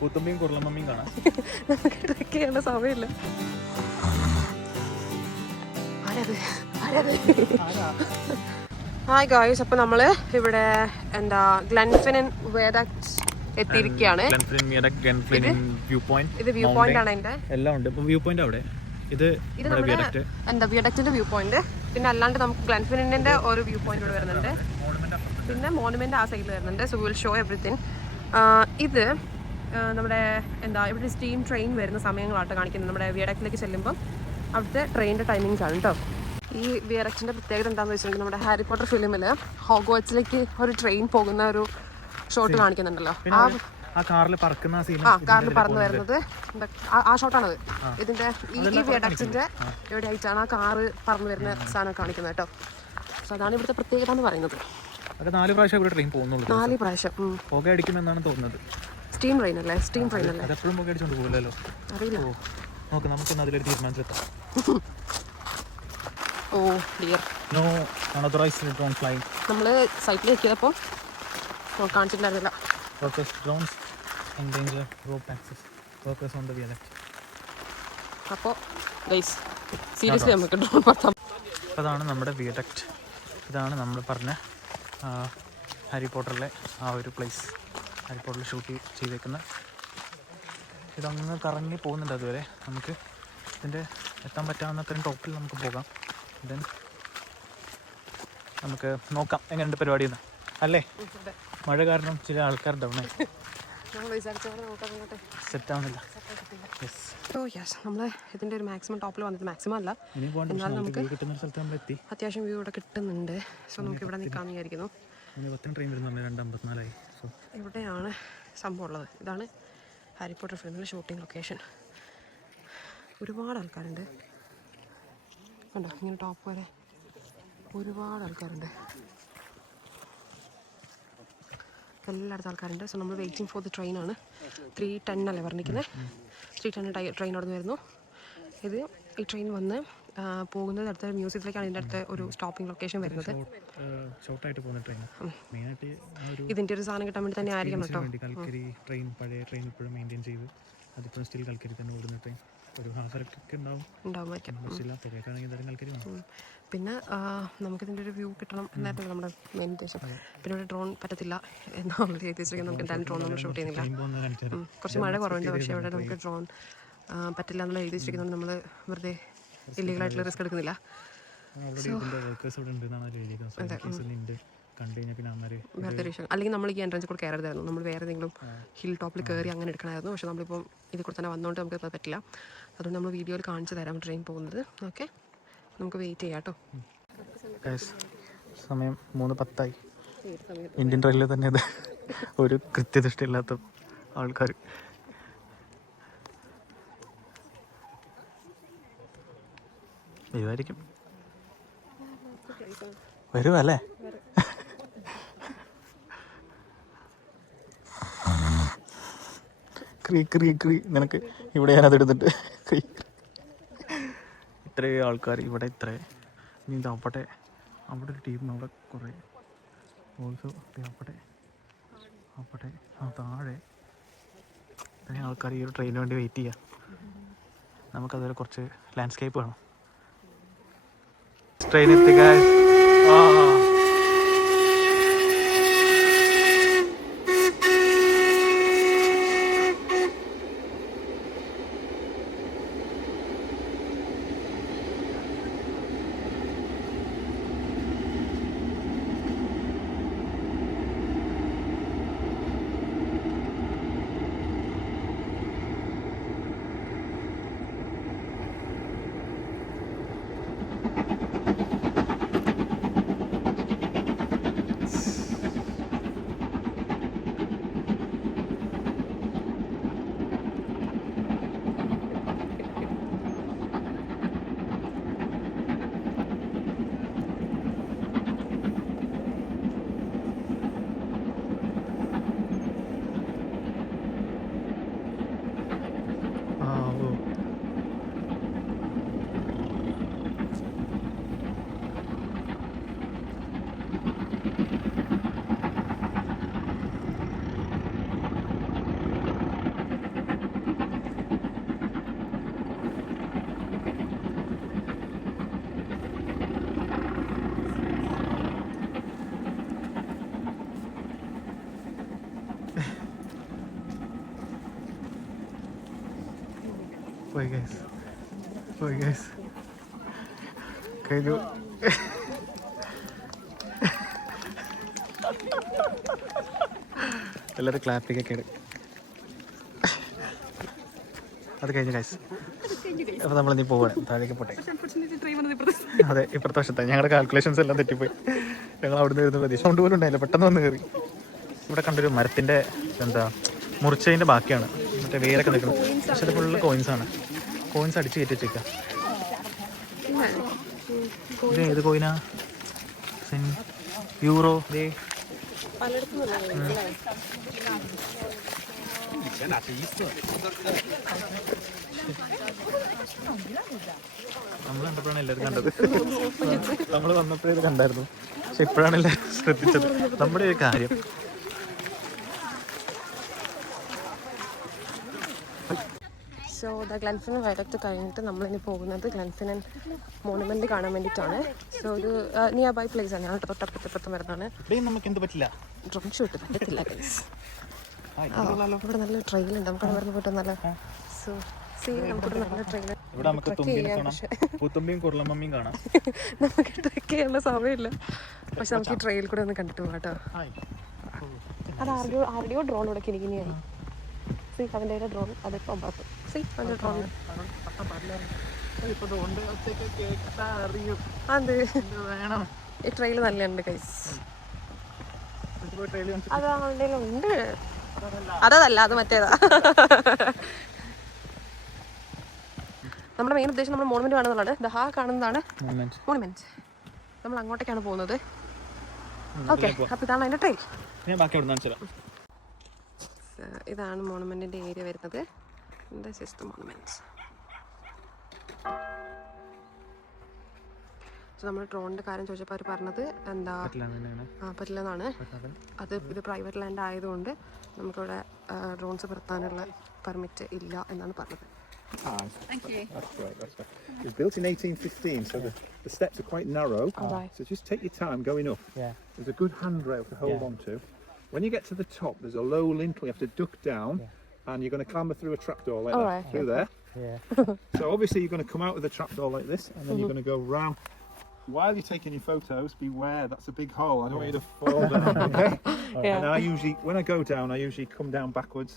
പൂത്തുമ്പിയും കുർളമ്മയും കാണാം. നമുക്ക് ട്രെക്ക് ചെയ്യേണ്ട സമയമില്ല. ഹായ് ഗായ്സ്, അപ്പോൾ നമ്മൾ ഇവിടെ എന്താ ഗ്ലെൻഫിനിൻ വിയാഡക്ട് എത്തിയിരിക്കുകയാണ്. ഇത് വ്യൂ പോയിന്റ് ആണ്. അതിന്റെ എല്ലാം ഉണ്ട്. വ്യൂ പോയിന്റ് അവിടെ. ഇത് എന്താ വിയാഡക്റ്റിന്റെ വ്യൂ പോയിന്റ്. പിന്നെ അല്ലാണ്ട് നമുക്ക് ഗ്ലെൻഫിനിന്റെ ഒരു വ്യൂ പോയിന്റ് ഇവിടെ വരുന്നുണ്ട്. പിന്നെ മോണുമെന്റ് ആ സൈഡിൽ വരുന്നുണ്ട്. So will show everything. ഇത് നമ്മുടെ എന്താ ഇവിടെ സ്റ്റീം ട്രെയിൻ വരുന്ന സമയങ്ങളാട്ടോ കാണിക്കുന്നത്. നമ്മുടെ വിയാഡക്റ്റിലേക്ക് ചെല്ലുമ്പോൾ അവിടുത്തെ ട്രെയിനിൻ്റെ ടൈമിങ്സ് ആണ് കേട്ടോ. ഈ വിയാഡക്റ്റിൻ്റെ പ്രത്യേകത എന്താണെന്ന് വെച്ചിട്ടുണ്ടെങ്കിൽ നമ്മുടെ ഹാരി പോട്ടർ ഫിലിമിൽ ഹോഗ്വാർട്സിലേക്ക് ഒരു ട്രെയിൻ പോകുന്ന ഒരു ഷോട്ട് കാണിക്കുന്നുണ്ടല്ലോ. ആ കാറിൽ പറന്നു വരുന്നത് ആ ഷോട്ടാണത്. ഇതിന്റെ ഈ വിയാഡക്റ്റിന്റെ എവിടെ ആയിട്ടാണ് ആ കാറ് പറന്നു വരുന്ന സാധനം കാണിക്കുന്നത് കേട്ടോ. സോ അതാണ് ഇവിടുത്തെ പ്രത്യേകത എന്ന് പറയുന്നത്. 4 പ്രാവശ്യം ഇവിടെ ട്രെയിൻ പോകുന്നുള്ളൂ. 4 പ്രാവശ്യം പുക അടിക്കുമെന്നാണ് തോന്നുന്നത്. സ്റ്റീം ട്രെയിൻ അല്ലേ? സ്റ്റീം ട്രെയിൻ അല്ലേ? അതെപ്പോഴും പുക അടിച്ചോണ്ട് പോകില്ലല്ലോ. അറിയില്ല. നോക്ക്, നമുക്കൊന്ന് അതിലൊരു തീരുമാനത്തിലെത്താം. Oh dear, no unauthorized drone flying. നമ്മൾ സൈറ്റിൽ എത്തിയപ്പോൾ കാണിച്ചിട്ടുണ്ടായിരുന്നില്ല. Workers drones in danger, rope access. Workers on the viaduct. അപ്പോൾ ഗൈസ് സീരിയസ്ലി നമുക്ക് ഡ്രോൺ പറത്താം. അതാണ് നമ്മുടെ വിയാഡക്ട്. ഇതാണ് നമ്മൾ പറഞ്ഞ ഹാരി പോട്ടറിലെ ആ ഒരു പ്ലേസ്. ഹാരി പോട്ടറിൽ ഷൂട്ട് ചെയ്തേക്കുന്ന ഇതങ്ങ് കറങ്ങി പോകുന്നുണ്ട്. അതുവരെ നമുക്ക് ഇതിൻ്റെ എത്താൻ പറ്റാവുന്നത്രയും ടോപ്പിൽ നമുക്ക് പോകാം. ദെൻ നമുക്ക് നോക്കാം എങ്ങനെയുണ്ട് പരിപാടിയെന്ന്. അല്ലേ? മഴ കാരണം ചില ആൾക്കാർ ഡൗൺ ആയി, സെറ്റ് ആവുന്നില്ല. നമ്മൾ ഇതിൻ്റെ ഒരു മാക്സിമം ടോപ്പിൽ വന്നിട്ട് മാക്സിമം അല്ല, എന്നാൽ നമുക്ക് കിട്ടുന്ന സ്ഥലത്ത് നമ്മൾ എത്തി. അത്യാവശ്യം വ്യൂ ഇവിടെ കിട്ടുന്നുണ്ട്. സോ നമുക്ക് ഇവിടെ നിൽക്കാമെന്ന് വിചാരിക്കുന്നു. ട്രെയിൻ വരുന്നുണ്ട്. 2:54. സോ ഇവിടെയാണ് സംഭവം ഉള്ളത്. ഇതാണ് ഹാരി പോട്ടർ ഫിലിമിലെ ഷൂട്ടിംഗ് ലൊക്കേഷൻ. ഒരുപാട് ആൾക്കാരുണ്ട് കണ്ടോ, ഇങ്ങനെ ടോപ്പ് വരെ ഒരുപാട് ആൾക്കാരുണ്ട്. എല്ലായിടത്തും ആൾക്കാരുണ്ട്. സോ നമ്മൾ വെയിറ്റിംഗ് ഫോർ ദി ട്രെയിനാണ്. 3:10 അല്ലേ പറഞ്ഞിരിക്കുന്നത്? 3:10 ട്രെയിൻ അവിടെ നിന്ന് വരുന്നു. ഈ ട്രെയിൻ വന്ന് പോകുന്നത് അടുത്ത മ്യൂസിയത്തിലേക്കാണ്. ഇതിൻ്റെ അടുത്ത് ഒരു സ്റ്റോപ്പിംഗ് ലൊക്കേഷൻ വരുന്നത്. ഇതിൻ്റെ ഒരു സാധനം കിട്ടാൻ വേണ്ടി തന്നെ ആയിരിക്കണം കേട്ടോ. കൽക്കരി ട്രെയിൻ, പഴയ ട്രെയിൻ ഇപ്പോഴും മെയിൻറ്റെയിൻ ചെയ്ത് അതിപ്പോഴും സ്റ്റിൽ കൽക്കരി തന്നെ ഓടുന്ന ട്രെയിൻ. ഒരു ഹാഫറൊക്കെ ഉണ്ടാവുമായിരിക്കും. പിന്നെ നമുക്കിതിൻ്റെ ഒരു വ്യൂ കിട്ടണം എന്നായിരുന്നു നമ്മുടെ മെയിൻ ഉദ്ദേശം. പിന്നെ ഇവിടെ ഡ്രോൺ പറ്റത്തില്ല എന്ന് ഓൾറെഡി എഴുതി വെച്ചിരിക്കുന്നത്. നമുക്ക് എന്തായാലും ഡ്രോൺ നമ്മൾ ഷൂട്ട് ചെയ്യുന്നില്ല. കുറച്ച് മഴ കുറവുണ്ട്, പക്ഷേ ഇവിടെ നമുക്ക് ഡ്രോൺ പറ്റില്ല എന്നുള്ള എഴുതി വെച്ചിരിക്കുന്നത് നമ്മൾ വെറുതെ ഇല്ലീഗലായിട്ടുള്ള റിസ്ക് എടുക്കുന്നില്ല. അല്ലെങ്കിൽ നമ്മൾ ഈ എൻട്രൻസ് കൂടെ കയറരുതായിരുന്നു. നമ്മൾ വേറെ ഏതെങ്കിലും ഹിൽ ടോപ്പിൽ കയറി അങ്ങനെ എടുക്കണമായിരുന്നു. പക്ഷേ നമ്മളിപ്പം ഇതിൽ കൂടെ തന്നെ വന്നുകൊണ്ട് നമുക്ക് പറ്റില്ല. അതുകൊണ്ട് നമ്മൾ വീഡിയോയിൽ കാണിച്ചു തരാം ട്രെയിൻ പോകുന്നത്. ഓക്കെ, നമുക്ക് വെയിറ്റ് ചെയ്യാം കേട്ടോ. സമയം 3:10. ഇന്ത്യൻ റെയിൽവേ തന്നെ അത് ഒരു കൃത്യനിഷ്ഠയില്ലാത്ത ആൾക്കാർ. വരുമായിരിക്കും, വരുമല്ലേ? നിനക്ക് ഇവിടെ ഞാനത് എടുത്തിട്ട് ഇത്രയും ആൾക്കാർ ഇവിടെ, ഇത്ര ഇനി അവിടെ അവിടെ ഒരു ടീം, അവിടെ കുറേ ഓൾസോ അവിടെ താഴെ ഇത്രയും ആൾക്കാർ ഈ ഒരു ട്രെയിനിന് വേണ്ടി വെയിറ്റ് ചെയ്യാം. നമുക്കതുവരെ കുറച്ച് ലാൻഡ്സ്കേപ്പ് വേണം. ട്രെയിൻ എത്തിക്കാൻ പോയി ഗൈസ് കഴിഞ്ഞു. എല്ലാവരും ക്ലാപ്പിക്കൊക്കെ ഇടും. അത് കഴിഞ്ഞു ഗൈസ്. അപ്പോൾ നമ്മളിനി പോവാണ്, താഴേക്ക് പോട്ടെ. അതെ, ഇപ്പുറത്തെ വശത്തെ ഞങ്ങളുടെ കാൽക്കുലേഷൻസ് എല്ലാം തെറ്റിപ്പോയി. ഞങ്ങൾ അവിടുന്ന് വരുന്ന പ്രതീക്ഷ കൊണ്ട് പോലും ഉണ്ടായില്ല, പെട്ടെന്ന് വന്ന് കയറി. ഇവിടെ കണ്ടൊരു മരത്തിൻ്റെ എന്താ മുറിച്ചതിൻ്റെ ബാക്കിയാണ്, മറ്റേ വേരൊക്കെ നിൽക്കുന്നത്. പക്ഷെ അത് ഫുള്ള് കോയിൻസാണ്. കോയിൻസ് അടിച്ച് കയറ്റി വെച്ചേക്കാം. ഇത് ഏത് കോയിനാ? യൂറോ. ദേ നമ്മൾ കണ്ടപ്പോഴാണ് എല്ലാവരും കണ്ടത്. നമ്മൾ വന്നപ്പോഴേ ഇത് കണ്ടായിരുന്നു, പക്ഷെ ഇപ്പോഴാണ് എല്ലാവരും ശ്രദ്ധിച്ചത്. നമ്മുടെ ഒരു കാര്യം. സോ ദ ഗ്ലെൻഫിനൻ വയലറ്റ് കഴിഞ്ഞിട്ട് നമ്മളിനി പോകുന്നത് ഗ്ലെൻഫിനൻ മോണുമെന്റ് കാണാൻ വേണ്ടിയിട്ടാണ്. സോ ഒരു നിയർ ബൈ പ്ലേസ് ആണ്, ഞങ്ങളുടെ തൊട്ടപ്പുറത്തും വരുന്നതാണ്. നമുക്ക് എന്ത് പറ്റില്ല, ഡ്രോൺ ഷൂട്ട് പറ്റത്തില്ല ഗൈസ്. ഇവിടെ നല്ല ട്രെയിലുണ്ട്, നമുക്ക് അവിടെ പോയിട്ട് നല്ല സോ സീ നമുക്കിവിടെ നല്ല ട്രെയിൽ. ഇവിടെ നമുക്ക് പുത്തുമ്പിയും കുർളമ്മയും കാണാം. നമുക്ക് ട്രെക്ക് ചെയ്യാനുള്ള സമയമില്ല, പക്ഷെ നമുക്ക് ഈ ട്രെയിൽ കൂടെ ഒന്ന് കണ്ടിട്ട് പോകാം കേട്ടോ. അത് ആരുടെയോ ഡ്രോൺ ഇവിടെ കിണിക്കിനിയായി. സീ അവൻ്റെ ഡ്രോൺ അതിപ്പോൾ അമ്പത്ത്. സീ അവൻ്റെ ഡ്രോൺ അത് ഈ ട്രെയിൽ നല്ലുണ്ട് ഗൈസ്. അത് അവൻ്റെ ഉണ്ട്, അതല്ല അത് മറ്റേതാ. നമ്മുടെ മെയിൻ ഉദ്ദേശം നമ്മൾ മോണുമെന്റ് കാണുന്നതാണ്. ദഹാ കാണുന്നതാണ് മോണുമെന്റ്. നമ്മൾ അങ്ങോട്ടേക്കാണ് പോകുന്നത്. ഓക്കെ, അപ്പൊ ഇതാണ് അതിന്റെ ട്രെയിൽ. ഇതാണ് മോണുമെന്റിന്റെ ഏരിയ വരുന്നത്. മോണുമെന്റ്. നമ്മൾ ഡ്രോണിന്റെ കാര്യം ചോദിച്ചപ്പോൾ അവർ പറഞ്ഞത് എന്താ പറ്റില്ലെന്നാണ്. ഇത് പ്രൈവറ്റ് ലാൻഡ് ആയതുകൊണ്ട് നമുക്കിവിടെ ഡ്രോൺസ് പറത്താനുള്ള പെർമിറ്റ് ഇല്ല എന്നാണ് പറഞ്ഞത്. Thank you. That's great. It was built in 1815, so the steps are quite narrow. So just take your time going up. There's a good handrail to hold on to. When you get to the top, there's a low lintel. You have to duck down, and you're going to clamber through a trapdoor like that. Through there. So obviously you're going to come out of the trapdoor like this, and then you're going to go round. While you're taking your photos, beware, that's a big hole. I don't want you to fall down, okay? And when I go down, I usually come down backwards,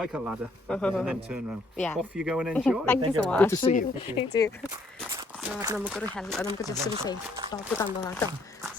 like a ladder, and then turn around. Off you go and enjoy. Thank you so much. Good to see you. You too. നമുക്ക് just ഒരു safe top തന്നതാണ് കേട്ടോ.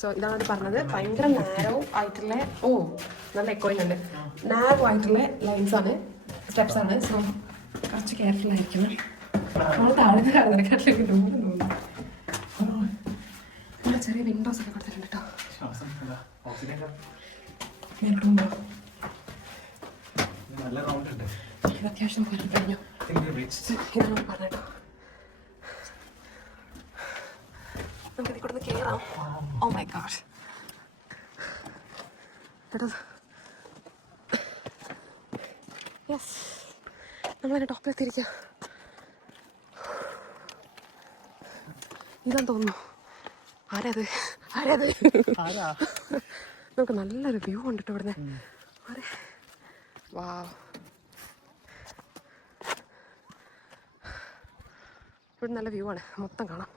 So ഇതാണ് അവർ പറഞ്ഞത്. ഭയങ്കര narrow ആയിട്ടുള്ള നല്ല എക്കോയിലുണ്ട്. Narrow ആയിട്ടുള്ള ലൈൻസ് ആണ്, സ്റ്റെപ്സ് ആണ്. സോ കുറച്ച് കെയർഫുൾ ആയിരിക്കണം. നമ്മൾ താഴെ കാണുന്നതിനെക്കാട്ടിലേക്ക് തോന്നുന്നു. ചെറിയ വിൻഡോസ് ഒക്കെ കൊടുത്തിട്ടുണ്ട് കേട്ടോ. ഇത് അത്യാവശ്യം പോലെ കഴിഞ്ഞു. ഇതാണ് പറഞ്ഞോ. നമുക്ക് ഇതിൽ കൂടെ കയറാം. Oh my God. യെസ്, നമ്മളതിൻ്റെ ടോപ്പിലെത്തിയിരിക്കുക. ഇതാന്ന് തോന്നുന്നു. ആരാത്? നമുക്ക് നല്ലൊരു വ്യൂ ഉണ്ട് ഇവിടുന്ന്. വാ, ഇവിടെ നല്ല വ്യൂ ആണ്, മൊത്തം കാണാം.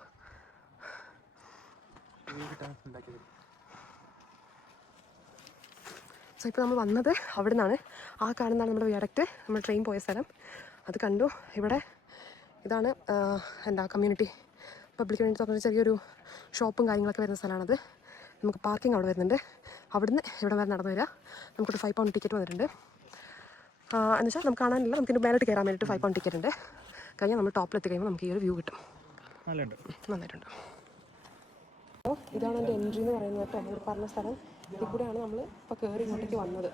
സോ ഇപ്പോൾ നമ്മൾ വന്നത് അവിടെ നിന്നാണ്. ആ കാണുന്നതാണ് നമ്മുടെ വിയാഡക്റ്റ്, നമ്മൾ ട്രെയിൻ പോയ സ്ഥലം. അത് കണ്ടു. ഇവിടെ ഇതാണ് കമ്മ്യൂണിറ്റി പബ്ലിക് വേണ്ടി തുറന്നൊരു ചെറിയൊരു ഷോപ്പും കാര്യങ്ങളൊക്കെ വരുന്ന സ്ഥലമാണത്. നമുക്ക് പാർക്കിംഗ് അവിടെ വരുന്നുണ്ട്. അവിടുന്ന് ഇവിടെ വരെ നടന്നു വരിക. നമുക്കൊരു £5 ടിക്കറ്റ് വന്നിട്ടുണ്ട്. എന്ന് വെച്ചാൽ നമുക്ക് കാണാനില്ല, നമുക്കിൻ്റെ മേലോട്ട് കയറാൻ വേണ്ടിയിട്ട് £5 ടിക്കറ്റ് ഉണ്ട്. കഴിഞ്ഞാൽ നമ്മൾ ടോപ്പിലെത്തി കഴിയുമ്പോൾ നമുക്ക് ഈ ഒരു വ്യൂ കിട്ടും. നന്നായിട്ടുണ്ട്. അപ്പോൾ ഇതാണ് എൻ്റെ എൻട്രി എന്ന് പറയുന്നത് കേട്ടോ. നമ്മൾ പറഞ്ഞ സ്ഥലം ഇതിൽ കൂടെയാണ് നമ്മൾ ഇപ്പോൾ കയറി ഇങ്ങോട്ടേക്ക് വന്നത്.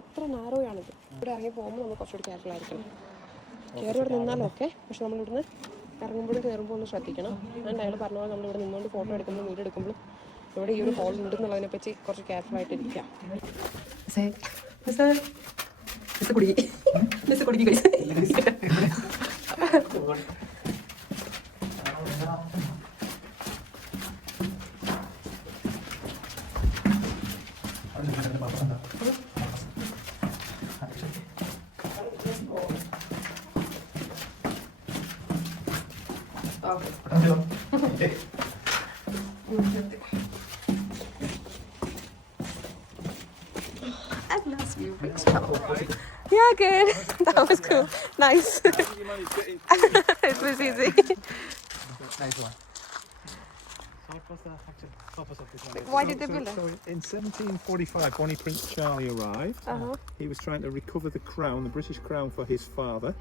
അത്ര നാരോയാണിത്. ഇവിടെ ഇറങ്ങി പോകുമ്പോൾ നമ്മൾ കുറച്ചുകൂടി കെയർഫുൾ ആയിരിക്കണം. കയറി ഇവിടെ നിന്നാലൊക്കെ, പക്ഷെ നമ്മളിവിടുന്ന് ഇറങ്ങുമ്പോഴും കയറുമ്പോൾ ഒന്ന് ശ്രദ്ധിക്കണം. ആൻഡ് അയാൾ പറഞ്ഞ പോലെ നമ്മളിവിടെ നിന്നുകൊണ്ട് ഫോട്ടോ എടുക്കുമ്പോഴും വീഡിയോ എടുക്കുമ്പോഴും ഇവിടെ ഈ ഒരു ഹോൾ ഉണ്ടെന്നുള്ളതിനെ പറ്റി കുറച്ച് careful ആയിട്ടിരിക്കാം. Yeah, good. That was cool. Nice. You managed to get in. It was easy. Nice one. So what was the actual purpose of this one? Why did they build it? So in 1745, Bonnie Prince Charlie arrived. He was trying to recover the crown, the British crown, for his father.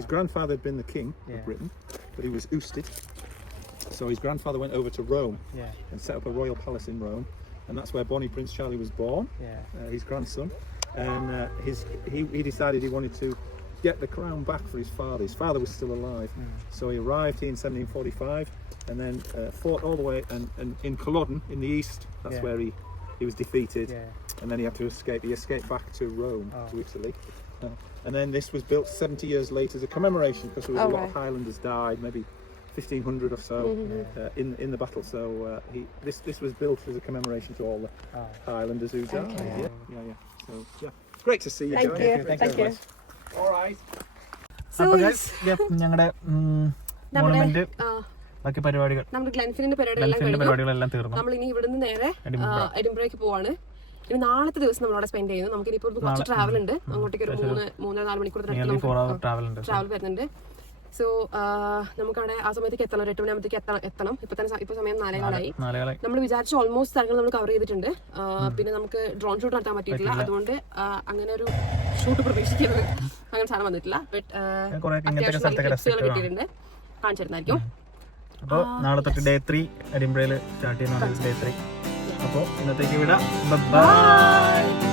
His grandfather had been the king of Britain, but he was ousted. So his grandfather went over to Rome and set up a royal palace in Rome, and that's where Bonnie Prince Charlie was born, his grandson. And he decided he wanted to get the crown back for his father. His father was still alive, so he arrived here in 1745, and then fought all the way, and in Culloden in the east, that's where he was defeated, and then he had to escape. He escaped back to Rome, to Italy. And then this was built 70 years later as a commemoration, because there was a lot of Highlanders died, maybe 1,500 or so in the battle. So this was built as a commemoration to all the Highlanders who died. So great to see you. Thank you. Thank you. All right. അപ്പോൾ ഞങ്ങളുടെ monument ബാക്കി പരിപാടികൾ നമ്മുടെ ഗ്ലെൻഫിനിന്റെ പരിപാടികളെല്ലാം തീർന്നു. നമ്മൾ ഇനി ഇവിടുന്ന് നേരെ എഡിൻബറയ്ക്ക് പോവാണ്. ഇനി നാളത്തെ ദിവസം നമ്മൾ അവിടെ സ്പെൻഡ് ചെയ്യുന്നു. നമുക്ക് ഇനിയിപ്പോൾ കുറച്ച് ട്രാവൽ ഉണ്ട്, അങ്ങോട്ടേക്ക് ഒരു 3-4 മണിക്കൂർ ട്രാവൽ വരുന്നുണ്ട്. സോ നമുക്ക് അവിടെ ആ സമയത്തേക്ക് എത്തണം, 8 മണിയാകുമ്പോഴത്തേക്ക് എത്തണം. ഇപ്പൊ സമയം 4:15. നമ്മൾ വിചാരിച്ച ഓൾമോസ്റ്റ് സ്ഥലങ്ങൾ നമ്മൾ കവർ ചെയ്തിട്ടുണ്ട്. പിന്നെ നമുക്ക് ഡ്രോൺ ഷൂട്ട് നടത്താൻ പറ്റിയിട്ടില്ല, അതുകൊണ്ട് അങ്ങനെ ഒരു ഷൂട്ട് പ്രതീക്ഷിക്കുന്നത് അങ്ങനെ സാധനം വന്നിട്ടില്ല. ബട്ട് അത്യാവശ്യം കിട്ടിയിട്ടുണ്ട്, കാണിച്ചിരുന്നായിരിക്കും. അപ്പോൾ നാളെ തൊട്ട് ഡേ 3 എഡിൻബറയിൽ സ്റ്റാർട്ട് ചെയ്യുന്നതാണ്. ഡേ 3. അപ്പോൾ ഇന്നത്തേക്ക് വിടാം. ബൈ.